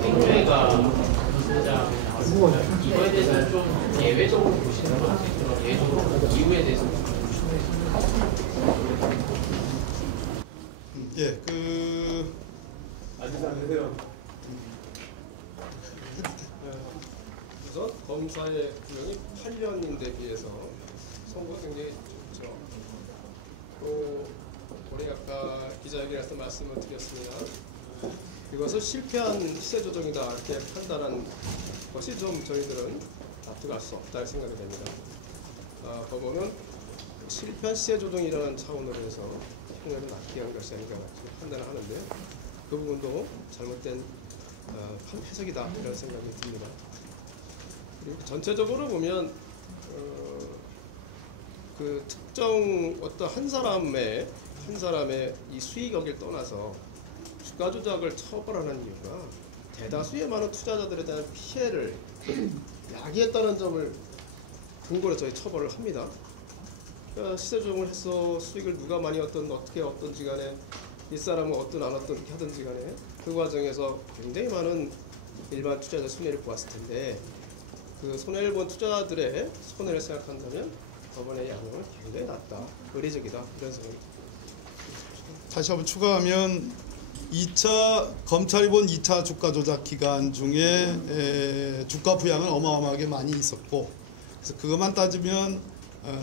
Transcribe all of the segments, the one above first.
행위가 가장 나왔습니다. 이거에 대해서 좀 예외적으로 보시는 것 같아요. 그런 예외적으로 이유에 대해서 예, 아직 안 되세요. 우선 검사의 구형이 8년인데 비해서 선고가 굉장히 좋죠. 또 올해 아까 기자회견에서 말씀을 드렸습니다. 이것을 실패한 시세 조정이다 이렇게 판단한 것이 좀 저희들은 납득할 수 없다 생각이 됩니다. 법원은 실패한 시세 조정이라는 차원으로 해서 형량을 낮게 한 것이 아닌가 판단을 하는데 그 부분도 잘못된 해석이다 이런 생각이 듭니다. 그리고 전체적으로 보면 그 특정 어떤 한 사람의 이 수익 여기를 떠나서 주가 조작을 처벌하는 이유가 대다수의 많은 투자자들에 대한 피해를 야기했다는 점을 근거로 저희 처벌을 합니다. 그러니까 시세 조정을 해서 수익을 누가 많이 어떻게 얻든지 간에 윗사람은 얻든 안 얻든 이렇게 하든지 간에 그 과정에서 굉장히 많은 일반 투자자 손해를 보았을 텐데 그 손해를 본 투자자들의 손해를 생각한다면 법원의 양형은 굉장히 낮다, 의례적이다 이런 생각이 듭니다. 다시 한번 추가하면 2차 검찰이 본 2차 주가 조작 기간 중에 주가 부양은 어마어마하게 많이 있었고 그래서 그것만 따지면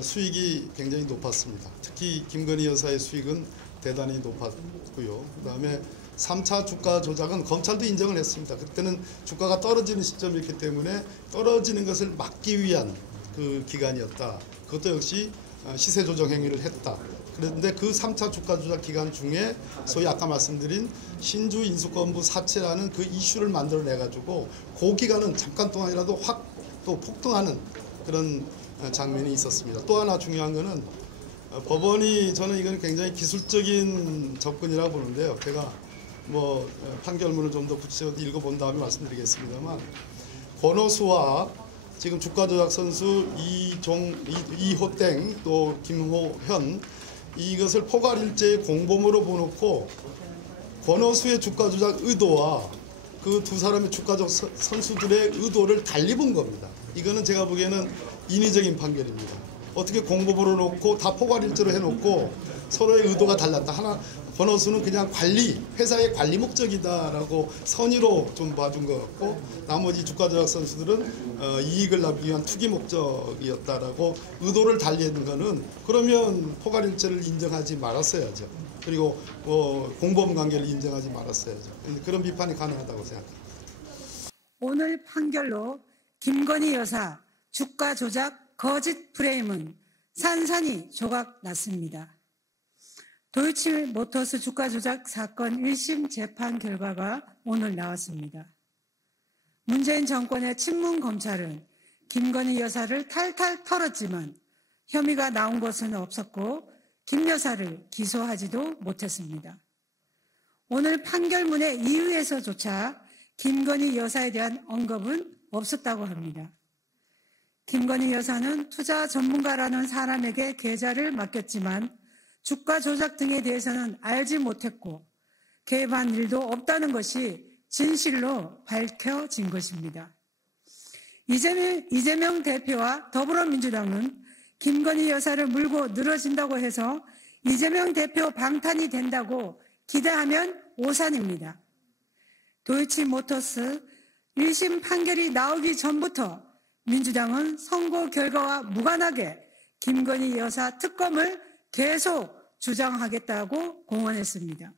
수익이 굉장히 높았습니다. 특히 김건희 여사의 수익은 대단히 높았고요. 그다음에 3차 주가 조작은 검찰도 인정을 했습니다. 그때는 주가가 떨어지는 시점이었기 때문에 떨어지는 것을 막기 위한 그 기간이었다. 그것도 역시 시세 조정 행위를 했다. 그런데 그 3차 주가 조작 기간 중에 소위 아까 말씀드린 신주 인수권부 사채라는 그 이슈를 만들어내가지고 그 기간은 잠깐 동안이라도 확 또 폭등하는 그런 장면이 있었습니다. 또 하나 중요한 거는 법원이 저는 이건 굉장히 기술적인 접근이라고 보는데요. 제가 뭐 판결문을 좀 더 구체적으로 읽어본 다음에 말씀드리겠습니다만 권오수와 지금 주가 조작 선수 이호땡 또 김호현 이것을 포괄일제의 공범으로 보놓고 권오수의 주가 조작 의도와 그 두 사람의 주가 조작 선수들의 의도를 달리 본 겁니다. 이거는 제가 보기에는 인위적인 판결입니다. 어떻게 공범으로 놓고 다 포괄일제로 해놓고 서로의 의도가 달랐다. 하나 권오수는 그냥 회사의 관리 목적이다라고 선의로 좀 봐준 것 같고 나머지 주가 조작 선수들은 이익을 남기기 위한 투기 목적이었다라고 의도를 달리했는 거는 그러면 포괄일제를 인정하지 말았어야죠. 그리고 공범 관계를 인정하지 말았어야죠. 그런 비판이 가능하다고 생각합니다. 오늘 판결로 김건희 여사 주가 조작 거짓 프레임은 산산이 조각났습니다. 도이치모터스 주가 조작 사건 1심 재판 결과가 오늘 나왔습니다. 문재인 정권의 친문 검찰은 김건희 여사를 탈탈 털었지만 혐의가 나온 것은 없었고 김 여사를 기소하지도 못했습니다. 오늘 판결문의 이유에서조차 김건희 여사에 대한 언급은 없었다고 합니다. 김건희 여사는 투자 전문가라는 사람에게 계좌를 맡겼지만 주가 조작 등에 대해서는 알지 못했고 개입한 일도 없다는 것이 진실로 밝혀진 것입니다. 이재명 대표와 더불어민주당은 김건희 여사를 물고 늘어진다고 해서 이재명 대표 방탄이 된다고 기대하면 오산입니다. 도이치모터스 1심 판결이 나오기 전부터 민주당은 선거 결과와 무관하게 김건희 여사 특검을 계속 주장하겠다고 공언했습니다.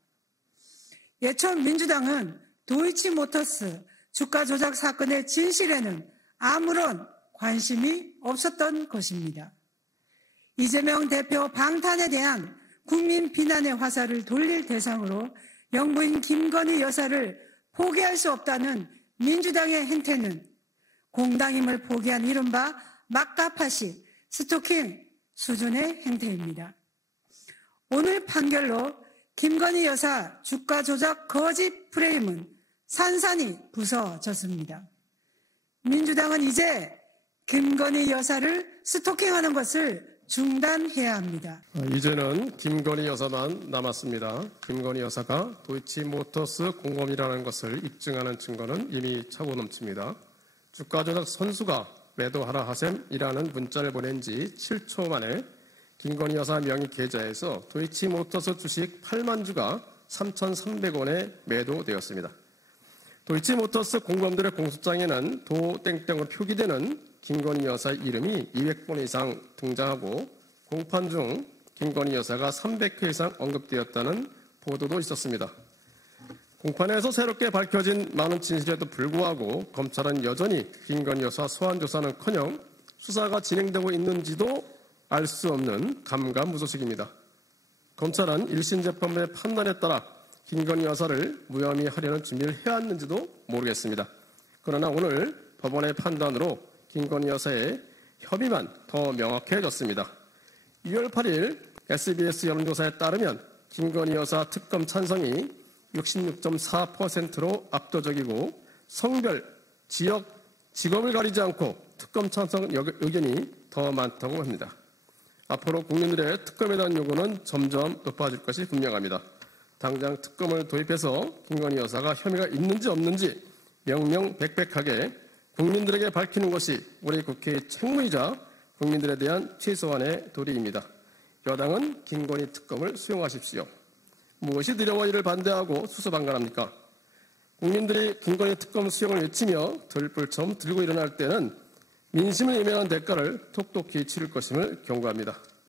예초 민주당은 도이치모터스 주가 조작 사건의 진실에는 아무런 관심이 없었던 것입니다. 이재명 대표 방탄에 대한 국민 비난의 화살을 돌릴 대상으로 영부인 김건희 여사를 포기할 수 없다는 민주당의 행태는 공당임을 포기한 이른바 막가파식 스토킹 수준의 행태입니다. 오늘 판결로 김건희 여사 주가 조작 거짓 프레임은 산산이 부서졌습니다. 민주당은 이제 김건희 여사를 스토킹하는 것을 중단해야 합니다. 이제는 김건희 여사만 남았습니다. 김건희 여사가 도이치모터스 공범이라는 것을 입증하는 증거는 이미 차고 넘칩니다. 주가 조작 선수가 매도하라 하셈이라는 문자를 보낸 지 7초 만에 김건희 여사 명의 계좌에서 도이치모터스 주식 8만 주가 3,300원에 매도되었습니다. 도이치모터스 공범들의 공소장에는 도땡땡으로 표기되는 김건희 여사 이름이 200번 이상 등장하고 공판 중 김건희 여사가 300회 이상 언급되었다는 보도도 있었습니다. 공판에서 새롭게 밝혀진 많은 진실에도 불구하고 검찰은 여전히 김건희 여사 소환 조사는커녕 수사가 진행되고 있는지도 알 수 없는 감감무소식입니다. 검찰은 1심 재판부의 판단에 따라 김건희 여사를 무혐의 하려는 준비를 해왔는지도 모르겠습니다. 그러나 오늘 법원의 판단으로 김건희 여사의 혐의만 더 명확해졌습니다. 6월 8일 SBS 여론조사에 따르면 김건희 여사 특검 찬성이 66.4%로 압도적이고 성별, 지역, 직업을 가리지 않고 특검 찬성 의견이 더 많다고 합니다. 앞으로 국민들의 특검에 대한 요구는 점점 높아질 것이 분명합니다. 당장 특검을 도입해서 김건희 여사가 혐의가 있는지 없는지 명명백백하게 국민들에게 밝히는 것이 우리 국회의 책무이자 국민들에 대한 최소한의 도리입니다. 여당은 김건희 특검을 수용하십시오. 무엇이 두려워 이를 반대하고 수수방관합니까? 국민들이 김건희 특검 수용을 외치며 들불처럼 들고 일어날 때는 민심을 예명한 대가를 톡톡히 치를 것임을 경고합니다.